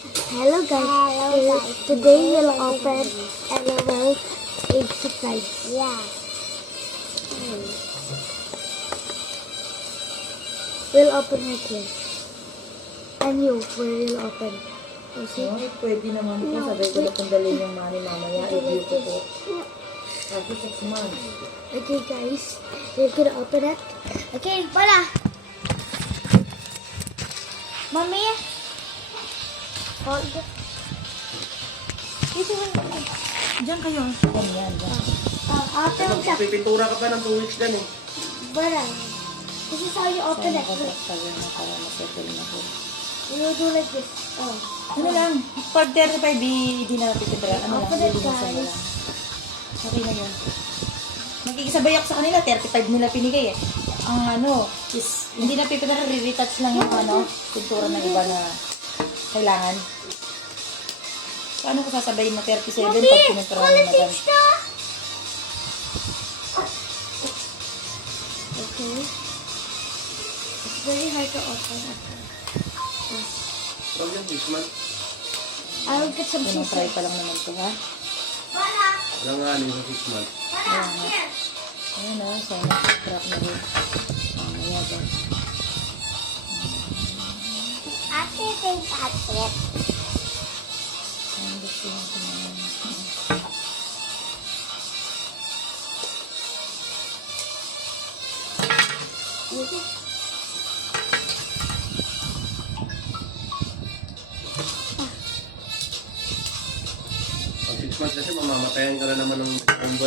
Hello guys. Today we'll open LOL egg supplies. Yeah. We'll open it here. And you, where will open? You see? Oh, pwede naman po. Sabay ko na kung dalhin yung money mamaya. I-view ko po. After 6 months. Okay guys, we're gonna open it. Okay, para. Mommy, hold it. Dito ba? Diyan kayo. Yan. After we stop. Pipintura ka pa ng 2 weeks din eh. Bara. This is how you open it. Para ma-settle na po. You will do like this. Oh. Ano lang, pag 35 di na pipitra. Ano Open lang, it, lilinisan mo guys. lang. Okay na yun. Magkikisabay ako sa kanila, 35 nila pinigay eh. Ang ano, is, hindi na pipitra, re-retouch lang yung ano, pintura ng iba na kailangan. Paano ko sasabayin na 37 pag pinagpira mo na gan? Okay. It's very hard to open. Huwag yung 6 months. I will get some Try scissors. pa lang naman to ha. Wala nga ano yung 6 months. Ayun na, sana scrap na rin. Mamaya ba? Ate, think that's it. Ang gusto nyo kumain. Pag 6 months kasi mamamatayan ka na naman ng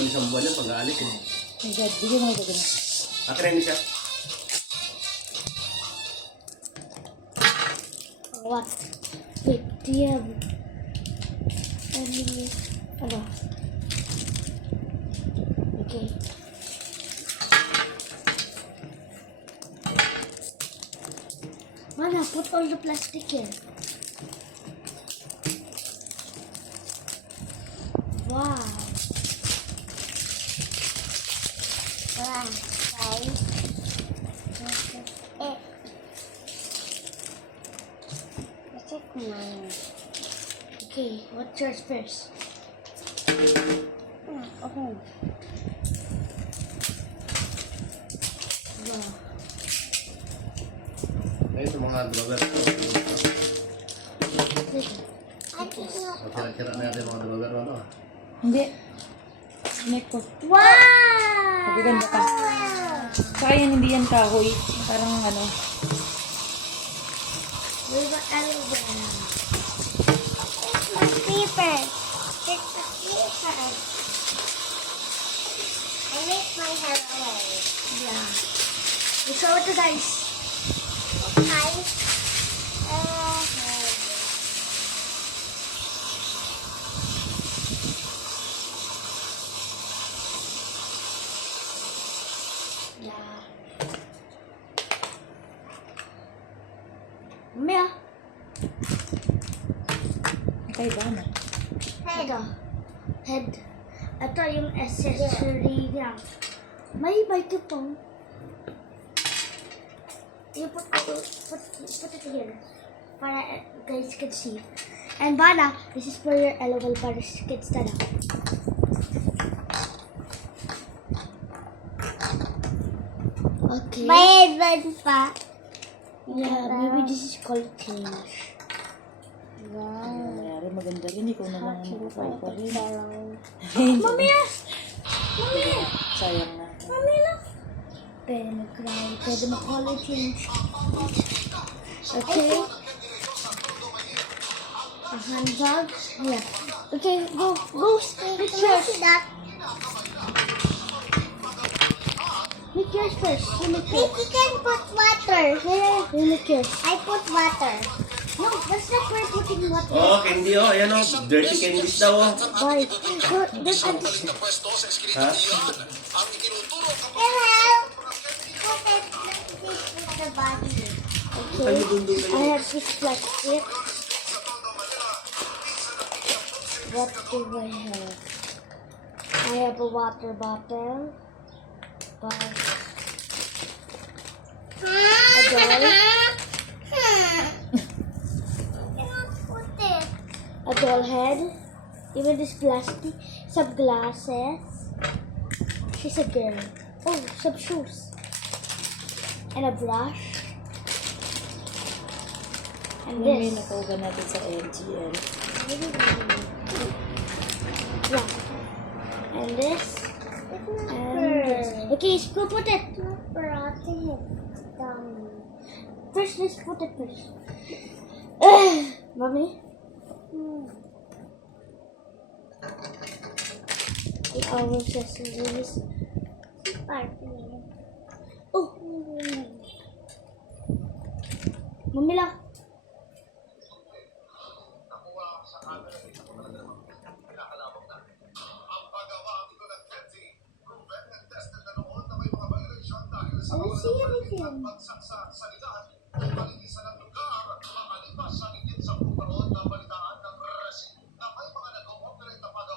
isang buwan yan pag-aalis eh. My God, bigyan mo ito gano'n. Akin rin siya. What? Wait, do you have any... Ano? Okay. Mana, put all the plastic here. Wow. Wow, guys. Check mine. Okay, what's yours first? Oh. Wow. Ngayon sa mga vlogger. Kira-kira natin mga vlogger ano ah. Hindi. Sinek ko. Wow! Magaganda ka. Saka yan, hindi yan kahoy. Parang ano. We got everywhere. It's my paper. It's the paper. I make my hair away. Yeah. We show it to guys. Hi. Yeah. Mia. Okay ba na? Head. Head. Ito yung accessory niya. May microphone. You put it here. Para guys can see. And Bana, this is for your LOL para kids na lang. Okay. May headband pa. Yeah, maybe this is called change. Ano nangyari? Maganda rin. Ikaw na lang ang makapal pa rin. Mami! Sayang na. Mami na! Pwede mag-color change. Okay. A handbag. Yeah. Okay, go. Make yours. Make yours first. You make yours. You can put water. Yeah, you make yours. I put water. No, that's not where putting water. Oh, candy oh. Ayan oh. Dirty candies daw oh. Why? There's a... Ha? Hello. Put it like this with the body. Okay. I have this plastic. What do I have? I have a water bottle. A doll. Cannot put it. doll head. Even this plastic. Some glasses. She's a girl. Oh, some shoes. And a brush. And Yun yung this. nakuha natin sa LGL. Yeah. And this. And this. Okay, screw put it. First, let's put it first. Mommy? Our accessories. Oh! Mommy lang. I don't see anything.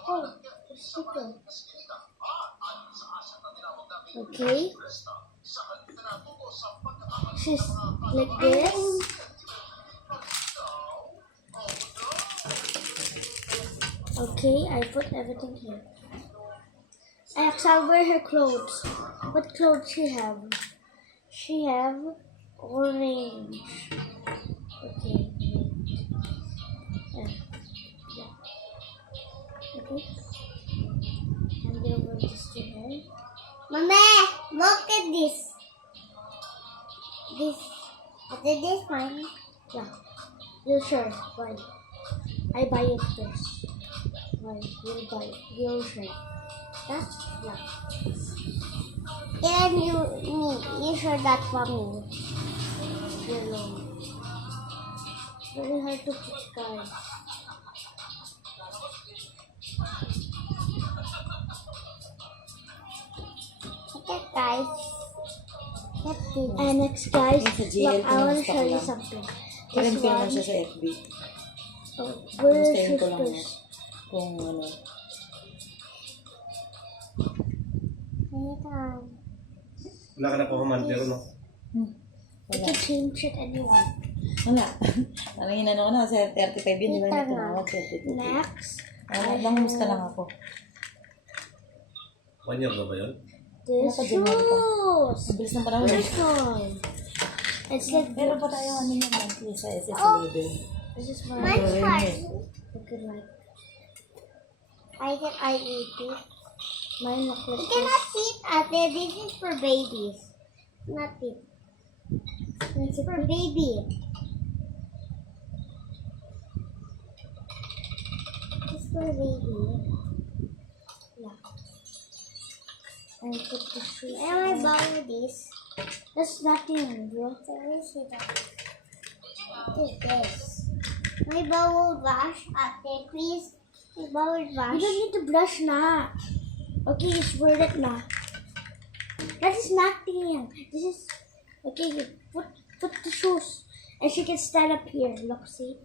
Oh, sticker. Okay. She's like this. Okay, I put everything here. I cover her clothes. What clothes she have? She have orange. Okay. Yeah. Okay. I'm gonna wear this to her. Mommy, look at this. This. After this one. Yeah. You sure? Why? I buy it first. Why? You'll buy it. You sure? Huh? Yeah. And you sure that for me? Yellow. Very hard to pick guys. Okay, guys. Let's do this. And next guys, Yung sa GL, look, I want to pinag-stock show you lang. something. Parang This ko naman one. siya sa FB. Oh, where is Gustuhin his ko lang fish? kung ano. Wala ka na po commander, no? You Wala. can change it anyone. Wala. Ang inano ko na kasi 35 yun, di ba? Hindi ko 32. Next, Wala, nangumusta lang ako. 1 year na ba yun? this Nasa January pa. shoes. Ang bilis ng panahon. This one. It's like Meron pa tayong ano yung monthly sa SS11. this is My my heart. look at like I eat it. mine look You like cannot this. see it, Ate. This is for babies. Not it. It's for baby. It's for baby. Yeah. And put the shoes. And I borrow this. That's nothing, bro. So let me see that. What is this? My bowel wash, Ate. Please. My bowel You wash. don't need to brush na. Okay, just wear it na. That is nothing. This is okay. You put the shoes, and she can stand up here. Look, see,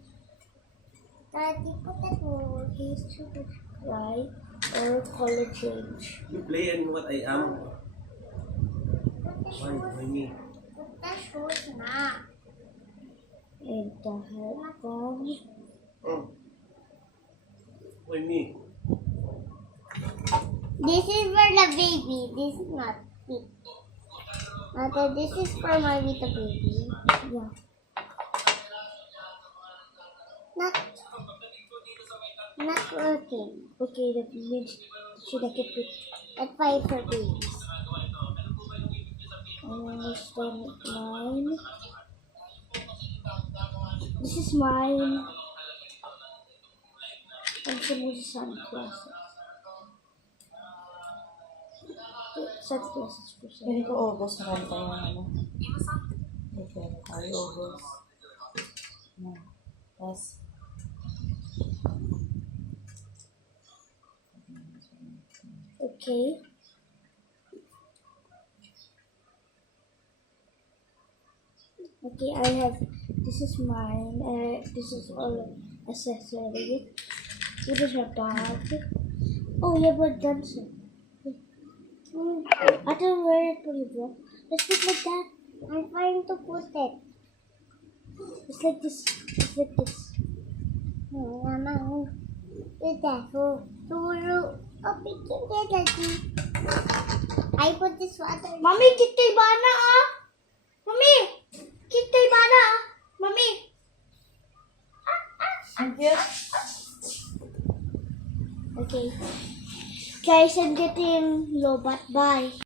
Daddy, put it over. he's to right or color change. You play and what I am. Put the Why? shoes. Why me? Put the shoes na. And the headphone. Oh. Why me? This is for the baby. This is not it. Ate, this is for my little baby. Yeah. Not working. Okay, that means should I keep it? That's why for babies. And then this one mine. This is mine. And some of the sunglasses. Sunglasses for sale. Pwede ko August na kanta yung ano. Okay, ay August. No. Tapos, Okay. Okay, I have. This is mine. This is all accessories. This is a bag. Oh, yeah, but that's it. I don't wear it for you, bro. Let's put like that. I'm trying to put it. It's like this. It's like this. Mama, be careful. I put this water. Mommy, kitay bana ah. Mommy, kitay bana ah. Mommy. Ang cute. Okay. Guys, I'm getting low, but bye.